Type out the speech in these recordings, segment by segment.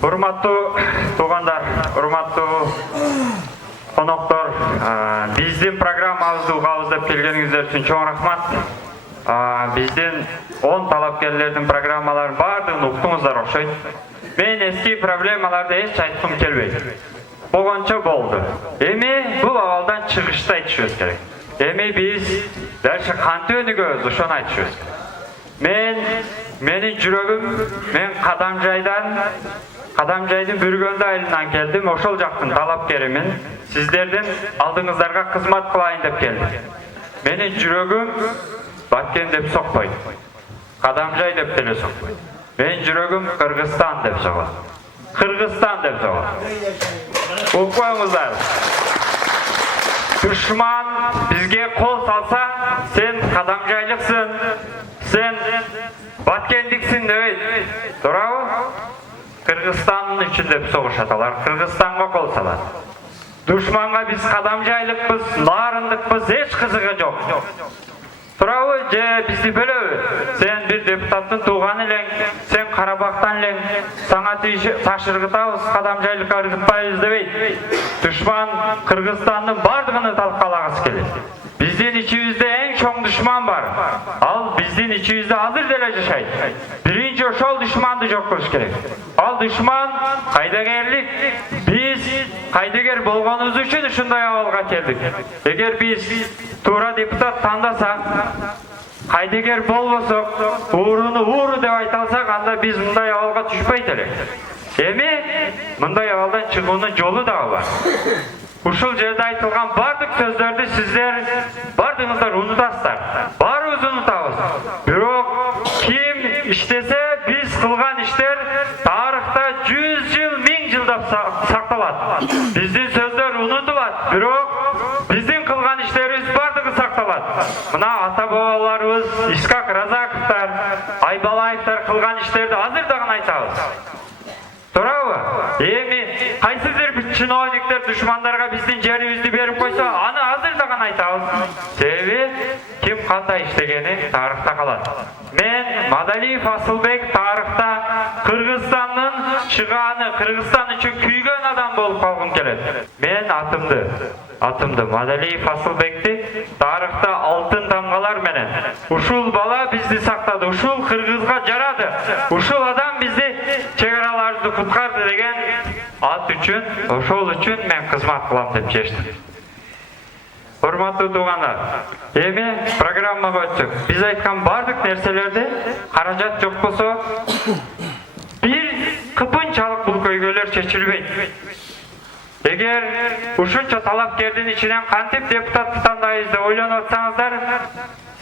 Урматтуу туугандар, урматтуу коноктор, биздин программабызды угабыздап келгениңиздер үчүн чоң рахмат. Биздин 10 талапкерлердин программаларын баардыгын уктуңуздар окшойт. Мен эски проблемаларды эч айткым келбейт. Болгончо болду. Эми бул абалдан чыгышты айтышыбыз керек. Эми биз дальше кантип өнүгөбүз, ошону айтышыбыз керек. Менин жүрөгүм, мен Кадамжайдын Бүргөндү айылынан келдим. Ошол жактын талапкеримин. Сиздердин алдыңыздарга кызмат кылайын деп келдим. Менин жүрөгүм Баткен деп сокпойт. Кадамжай деп деле сокпойт. Менин жүрөгүм Кыргызстан деп согот. Кыргызстан деп согот. Укпаңыздар. Душман бизге кол салса, сен кадамжайлыксың, сен баткендиксиң дебейт. Туурабы? Кыргызстандын үчүн деп согушат алар. Кыргызстанга кол салат. Душманга биз кадамжайлыкпыз, нарындыкпыз, эч кызыгы жок. Туурабы же бизди бөлөбү? Сен бир депутаттын тууганы элең, сен Карабактан элең, сага таш ыргытабыз, кадамжайлыкка ыргытпайбыз дебейт. Душман Кыргызстандын бардыгын талкалагысы келет. Биздин ичибизде эң чоң душман бар. Ал биздин ичибизде азыр деле жашайт. Биринчи ошол душманды жок кылыш керек. Ал душман кайдагерлик. Биз кайдагер болгонубуз үчүн ушундай абалга келдик. Эгер биз туура депутат тандасак, кайдагер болбосок, ууруну ууру деп айта алсак, анда биз мындай абалга түшпөйт элек. Эми мындай абалдан чыгуунун жолу дагы бар. Ушул жерде айтылган бардык сөздөрдү сиздер бардыгыңыздар унутасыздар. Баарыбыз унутабыз. Бирок ким иштесе, биз кылган иштер тарыхта 100 жыл, 1000 жылдап сакталат. Биздин сөздөр унутулат, бирок биздин кылган иштерибиз бардыгы сакталат. Мына ата-бабаларыбыз Искак Разаковтар, Айбалаевтар кылган иштерди азыр дагы айтабыз. Туурабы? Эми кайсыдыр бир чиновниктер душмандарга биздин жерибизди берип койсо, аны азыр дагы айтабыз. Себеби ким кандай иштегени тарыхта калат. Мен Мадалиев Асылбек тарыхта Кыргызстандын чыгааны, Кыргызстан үчүн күйгөн адам болуп калгым келет. Мен атымды Мадалиев Асылбекти тарыхта алтын тамгалар менен ушул бала бизди сактады, ушул кыргызга жарады, ушул адам бизди чегараларыбызды куткарды деген ат үчүн, ошол үчүн мен кызмат кылам деп чечтим. Урматтуу туугандар, эми программага өтсөк, биз айткан бардык нерселерди каражат жок болсо, бир кыпынчалык бул көйгөйлөр чечилбейт. Эгер ушунча талапкердин ичинен кантип депутатты тандайбыз деп ойлонуп атсаңыздар,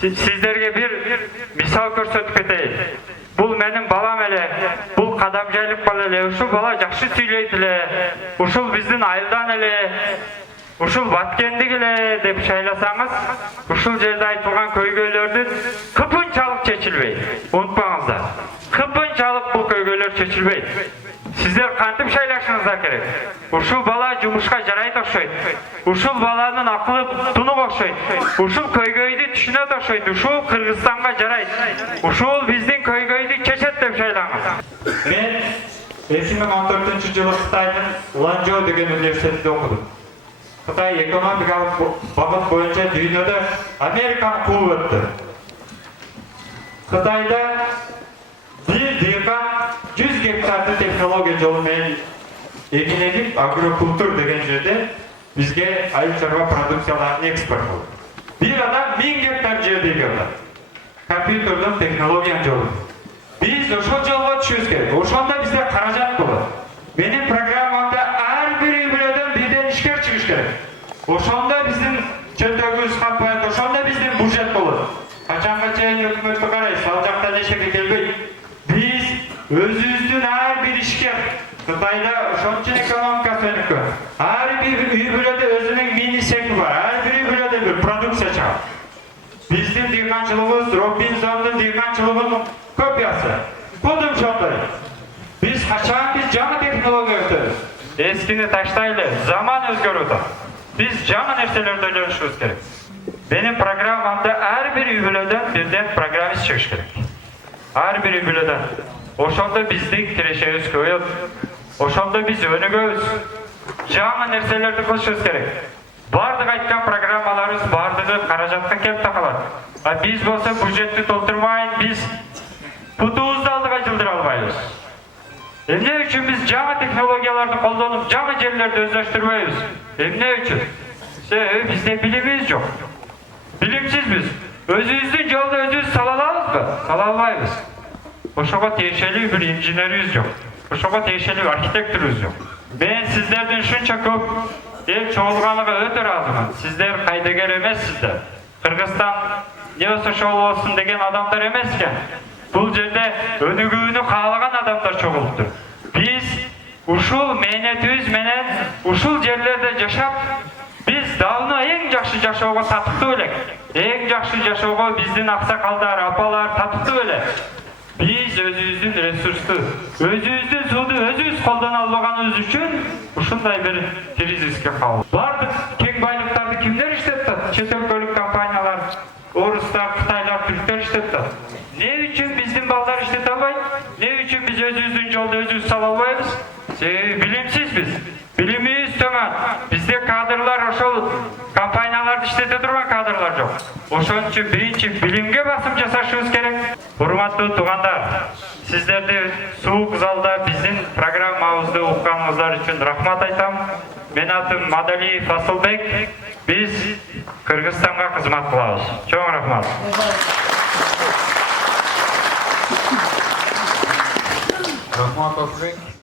сиздерге бир мисал көрсөтүп кетейин. Бул менин балам эле, бул кадамжайлык бала эле, ушул бала жакшы сүйлөйт эле, ушул биздин айылдан эле, ушул баткендик эле деп шайласаңыз, ушул жерде айтылган көйгөйлөрдүн кыпынчалык чечилбейт. Унутпаңыздар. Кыпынчалык бул көйгөйлөр чечилбейт. Сиздер кантип шайлашыңыздар керек. Ушул бала жумушка жарайт окшойт. Ушул баланын акылы тунук окшойт. Ушул көйгөйдү түшүнөт окшойт. Ушул Кыргызстанга жарайт. Ушул биздин көйгөйдү чечет деп шайлаңыз. Мен 2014-жылы Кытайдын Ланчжоу деген университетинде окудум. Кытай экономикалык багыт боюнча дүйнөдө Американы кууп өттү. Кытайда бир дыйкан 100 гектарды технология жолу менен эгилегип, агрокультур деген жерде бизге айыл чарба продукцияларын экспорт кылды. Бир адам 1000 гектар жерди эгелди. Компьютердин технология жолу. Биз ошол жолго түшүбүз керек. Ошондо бизде каражат болот. Менин программамда ар бир үй бүлөдөн бирден ишкер чыгыш керек. Ошондо биздин чөнтөгүбүз катпайт, ошондо биздин бюджет болот. Качанга чейин өкмөттү карайсыз, ал жактан эчеге келбейт. Биз өзүбүздүн ар бир ишкер Кытайда ошон үчүн экономикасы өнүккөн. Ар бир үй бүлөдө dıyğançılığımız Robinson'un dıyğançılığının kopyası. Kodum şonday. Biz kaçan biz жаңы teknologiya ötürüz. Eskini taştaylı, zaman özgürüdü. Biz жаңы nerselerde öylönüşümüz gerek. Benim programımda her bir übüleden birden programist çıkış gerek. Her bir übüleden. Oşonda bizden kireşeyiz koyup, oşonda biz önügöz. жаңы nerselerde koşuşuz gerek. Bardık aytkan programmalarımız bardığı karajatka kelip takalar. Biz bolsa budjetni toldurmayın, biz putuğuzdu aldığa жылдыra albayız. Ne üçün biz жаңы teknologiyalarını kollanıp жаңы yerlerde özleştirmeyiz? Ne üçün? Bizde bilimimiz yok. Bilimsiz biz. Özümüzdün yolda özümüz salalarız mı? Salalmayız. Oşoğa teşeli bir injinerimiz yok. Oşoğa teşeli bir arhitektörümüz yok. Ben sizlerden şunça köp el çoğulganlığa öte razımın. Sizler kaydeger emezsizler. Kırgızstan ne olsa şol olsun degen adamlar emesken. Bu yerde önügüğünü kağlagan adamlar çoğuluptur. Biz uşul mehnetimiz menen uşul yerlerde yaşap biz dağını en жақсы жашауға татықты өлек. En жақсы жашауға біздің ақсақалдар, апалар татықты өлек. Biz özümüzdün resursты, özümüzdün суды өзümüz қолдана албағанымыз үшін ушундай bir кризиске қалдық. Бардық кең байлықтарды кимдер иштеп тат? Чет өлкөлүк компаниялар, орустар, кытайлар, түрктер иштеп тат. Ne üçün біздің балдар иштете албайт? Ne üçün biz özümüzdün жолду өзүбүз сала албайбыз? Bilimsiz biz. Bilimimiz tömön. Bizde kadrlar oşol kompaniyalarda иштете турган kadrlar жок. Ошон үчүн биринчи bilimge басым жасашыбыз керек. Урматтуу туугандар, сиздерди суук залда биздин программабызды укканыңыздар үчүн рахмат айтам. Мен атым Мадалиев Асылбек. Биз Кыргызстанга кызмат кылабыз. Чоң рахмат. Рахмат Асылбек.